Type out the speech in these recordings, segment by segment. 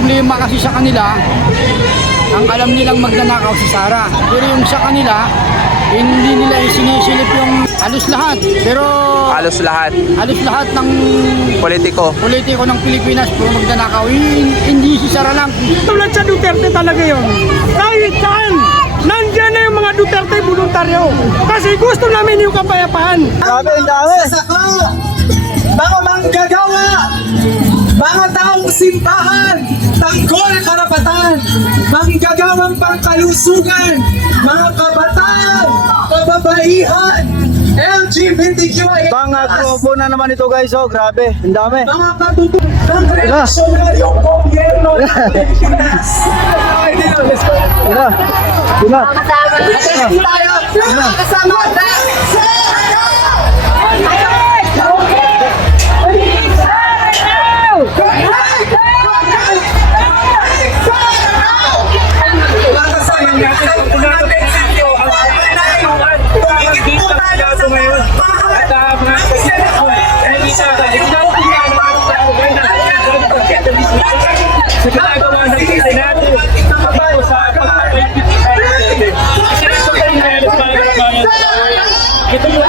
problema kasi sa kanila, ang alam nilang magnanakaw si Sara. Pero yung sa kanila, hindi nila sinisilip yung halos lahat. Pero Halos lahat. halos lahat ng Politiko. politiko ng Pilipinas puro magnanakaw. Hindi si Sara lang. Tulad sa Duterte talaga yun. Kahit saan, nandyan na yung mga Duterte voluntaryo. Kasi gusto namin yung kapayapaan. Grabe, ang dami. Sasaka, mga manggagawa, mga taong simbahan, tanggol karapatan, manggagawang pangkalusugan, mga kabataan, kababaihan, LGBTQIA+, Mga grupo na naman ito guys, oh grabe, ang dami. mga katutunan ng reaksyonaryong gobyerno ng Pilipinas. Ina, ina. Kasama na! Sa ginagawa ng Senado, ito sa pagpapalipit sa natin. Kasi ito tayo na yan para kabayan. Ito yung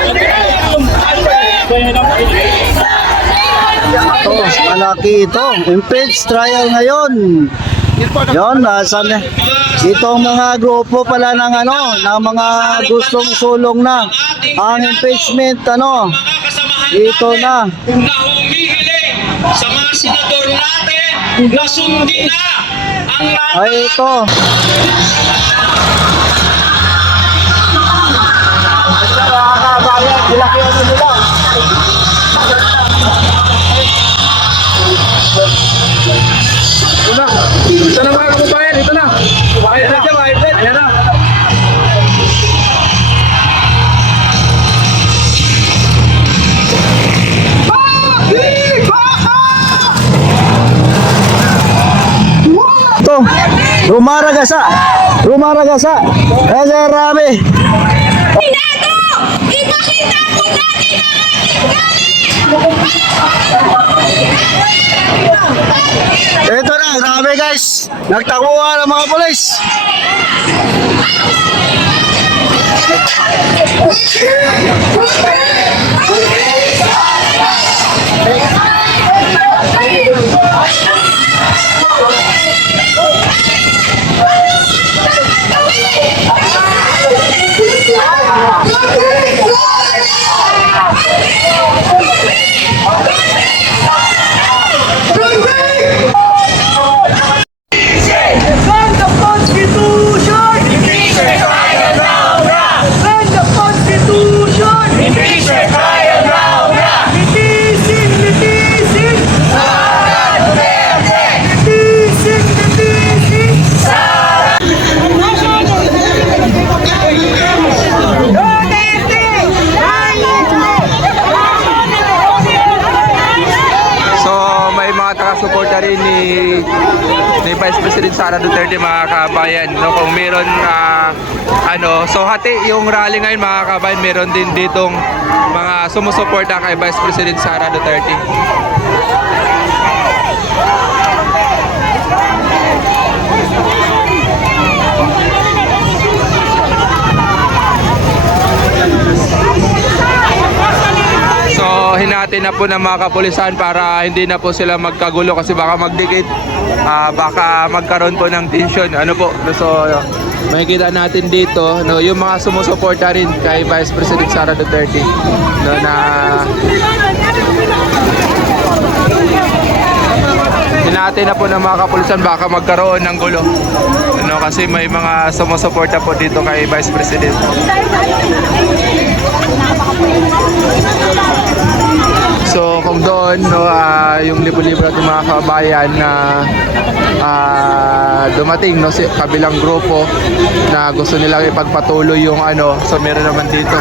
Ito, malaki ito. Impeach trial ngayon. Yon, nasa na. Itong mga grupo pala ng ng mga gustong sulong na ang impeachment ito na. Na humihiling sa mga senador natin na sundin na ang Ay ito. Ito na mga kababayan, ito na. Ayan na siya, ayan na. Ito. Rumaragasa. Rumaragasa. Kasi rabi. Senado! Ipakita po natin ang ating galit! Ito na, grabe guys. Nagtakuha ng mga polis. Suporta rin ni Vice President Sara Duterte, mga kabayan, no? Kung meron so hati yung rally ngayon, mga kabayan, meron din ditong mga sumusuporta kay Vice President Sara Duterte. So hinati na po ng mga kapulisan para hindi na po sila magkagulo kasi baka magdikit, baka magkaroon po ng tension. So makikita natin dito yung mga sumusuporta rin kay Vice President Sara Duterte na hinati na po ng mga kapulisan baka magkaroon ng gulo kasi may mga sumusuporta po dito kay Vice President. So kung doon yung libo-libo natin mga kabayan na dumating si kabilang grupo na gusto nilang ipagpatuloy yung so meron naman dito.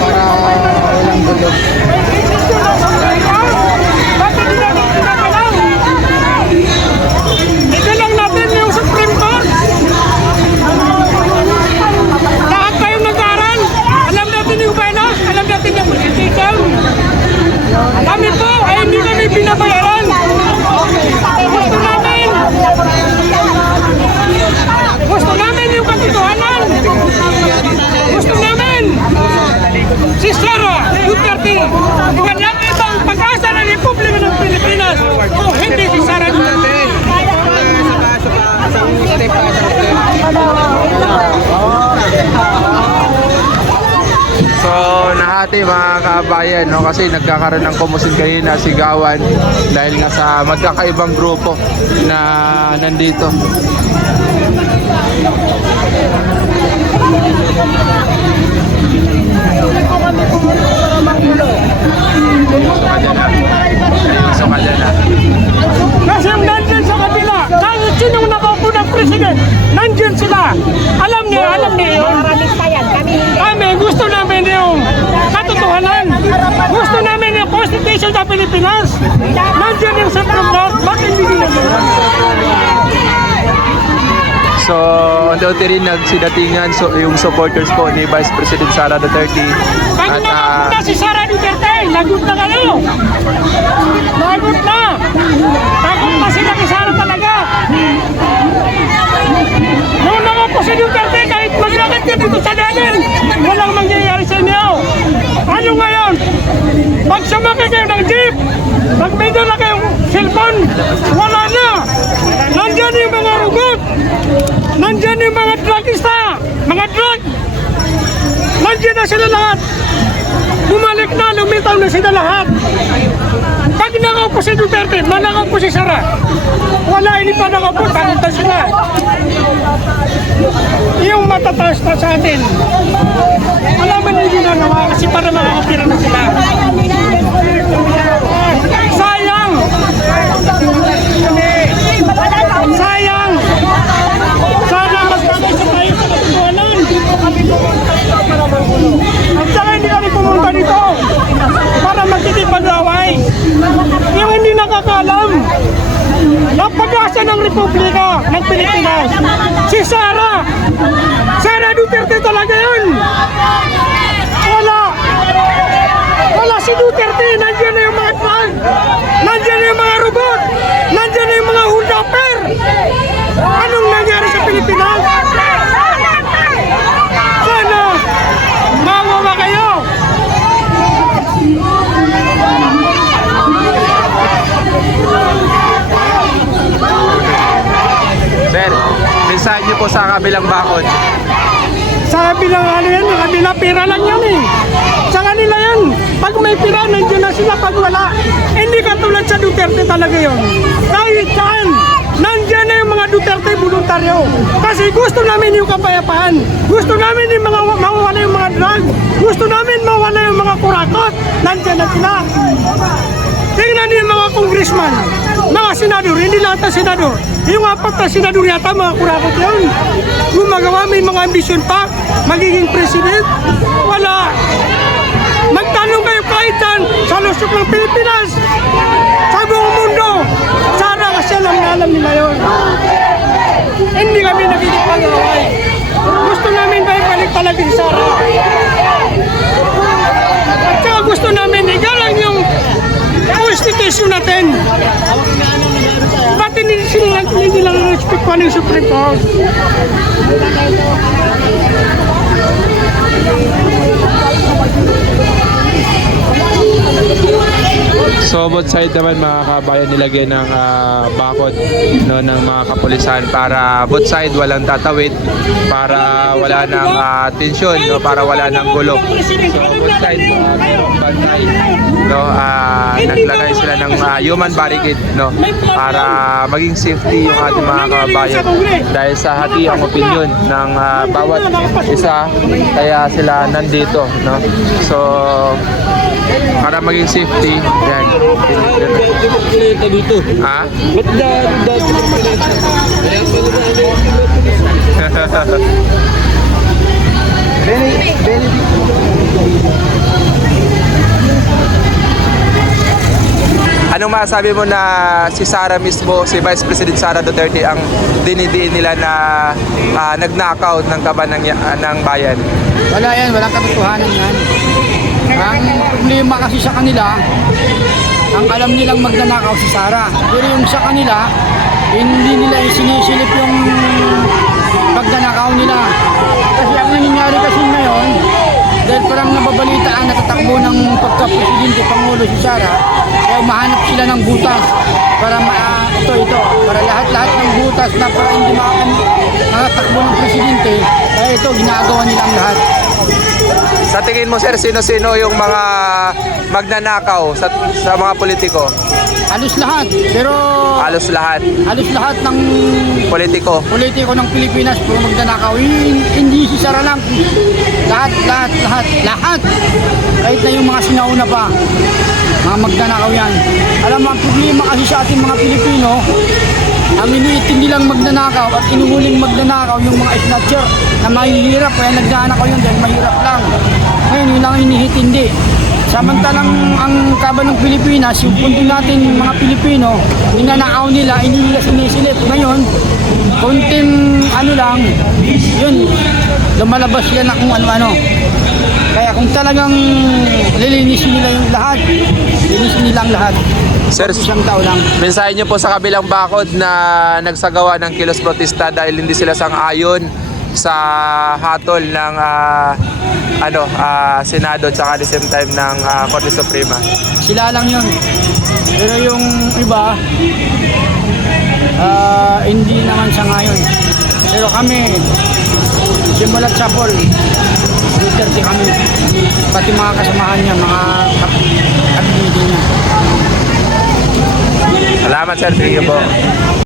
Para walang gulo. Ito lang natin yung Supreme Court. Lahat kayong nag-aaral. Alam natin yung finance, alam natin yung political. Kami po ay hindi kami binabayaran. Gusto namin yung katotohanan. Gusto namin si Sara Duterte walang ibang pag-asa ng Republika ng Pilipinas kung hindi si Sara Duterte. So nahati mga kabayan, no, kasi nagkakaroon ng kumusin kanina, sigawan dahil nga sa magkakaibang grupo na nandito. So ka dyan, ha? Kasi yung nandyan sa kabila, kahit sinong nakaupo ng president, nandyan sila. Alam niya yun. Kami gusto namin yung katotohanan. Gusto namin yung Constitution sa Pilipinas. Nandyan yung Supreme Court. Bakit hindi nila? So, unti-unti rin nagsidatingan yung supporters po ni Vice President Sara Duterte. Pag At nakaupo na si Sara Duterte, lagot na kayo. Lagot na. Takot na sila kay Sara talaga. Nung nakaupo si Duterte, kahit maglakad ka dito sa dagat, walang mangyayari sa inyo. Ano ngayon? Pag sumakay kayo ng jeep, pag may dala kayong cellphone, wala na. Nandyan yung mga rugot. Nandyan yung mga drugista, mga drug. Nandyan na sila lahat. Bumalik na, lumitaw na sila lahat. Pag nakaupo si Duterte, manakaupo si Sara. Wala, hindi pa nakaupo, tanong sila. Yung matataas na sa atin. Wala man yung ginagawa kasi para makakapira na sila. Sayang! Sayang! Sana magkakaisa tayo sa katotohanan. At saka hindi kami pumunta dito para magkikipag-away. Yung hindi nakakalam ng pag-asa ng Republika ng Pilipinas. Si Sara Duterte talaga yun. Wala si Duterte. Nandiyan na yung mga drug. Nandiyan na yung mga robot. Nandiyan na yung mga hold-upper. Anong nangyari sa Pilipinas? Sana mawawa kayo. Sir, mensahe niyo po sa kabilang bakod. Sa kabilang yan, kabila pira lang yan eh. Sa kanila yan, pag may pira, nandiyan na sila. Pag wala, hindi katulad sa Duterte talaga yun. Kahit saan, nandiyan na yung mga Duterte voluntaryo. Kasi gusto namin yung kapayapaan. Gusto namin yung mga mawala yung mga drug. Gusto namin mawala yung mga kurakot. Nandiyan na sila. Tingnan niyo yung mga congressman, mga senador, hindi lahat ng senador. Yung 4 na senador yata, mga kurakot yun. Gumagawa, may mga ambisyon pa, magiging president. Wala. Magtanong kayo kahit saan, sa lusok ng Pilipinas, sa buong mundo. Sana kasi alam nila yun. Hindi kami nakikipag-away. Gusto namin ba ibalik talaga si Sara? At saka gusto namin igalang yung Constitution natin. Ba't hindi lang respect pa ng Supreme Court? So both side naman mga kabayan nilagyan ng bakod, no, ng mga kapulisan para both side walang tatawid, para wala ng tensyon, no, para wala ng gulo. So both side merong bantay, no, naglagay sila ng human barricade, no, para maging safety yung ating mga kabayan dahil sa hati ang opinion ng bawat isa, kaya sila nandito, no. So para maging safety yan. Ha? Anong masabi mo na si Sara mismo, si Vice President Sara Duterte ang dinidiin nila na nagnakaw ng kaban ng bayan? Wala yan, walang katotohanan yan. Ang problema kasi sa kanila, ang alam nilang magnanakaw si Sara. Pero yung sa kanila, hindi nila isinisilip yung pagnanakaw nila. Kasi ang nangyayari kasi ngayon, dahil parang nababalitaan na tatakbo ng pagka-presidente, Pangulo si Sara, kaya umahanap sila ng butas para para lahat-lahat ng butas na para hindi makatakbo ng presidente, kaya ito, ginagawa nilang lahat. Sa tingin mo sir, sino-sino yung mga magnanakaw sa mga politiko? Halos lahat, pero Halos lahat. halos lahat ng Politiko. politiko ng Pilipinas puro magnanakaw. Hindi si Sara lang. Lahat. Kahit na yung mga sinauna pa, mga magnanakaw yan. Alam mo, ang problema kasi sa ating mga Pilipino, ang iniintindi lang magnanakaw at inuhuling magnanakaw yung mga snatcher na mahihirap. Kaya nagnanakaw yun dahil mahirap lang. Ngayon, yun lang inihitindi. Samantalang ang kaban ng Pilipinas, yung punto natin mga Pilipino, ninanakaw nila, hindi nila sinisilip. Ngayon, konting lang, yun, lumalabas sila na kung ano-ano. Kaya kung talagang lilinisin nila yung lahat, linisin nila ang lahat. Sir, Isang tao lang. mensahe niyo po sa kabilang bakod na nagsagawa ng kilos protesta dahil hindi sila sang-ayon sa hatol ng Senado at saka at the same time ng Korte Suprema. Sila lang yun. Pero yung iba, hindi naman sa ngayon. Pero kami, simulat sa Paul, Duterte kami. Pati mga kasamahan niya, mga kabinete niya. Salamat sir, thank you po.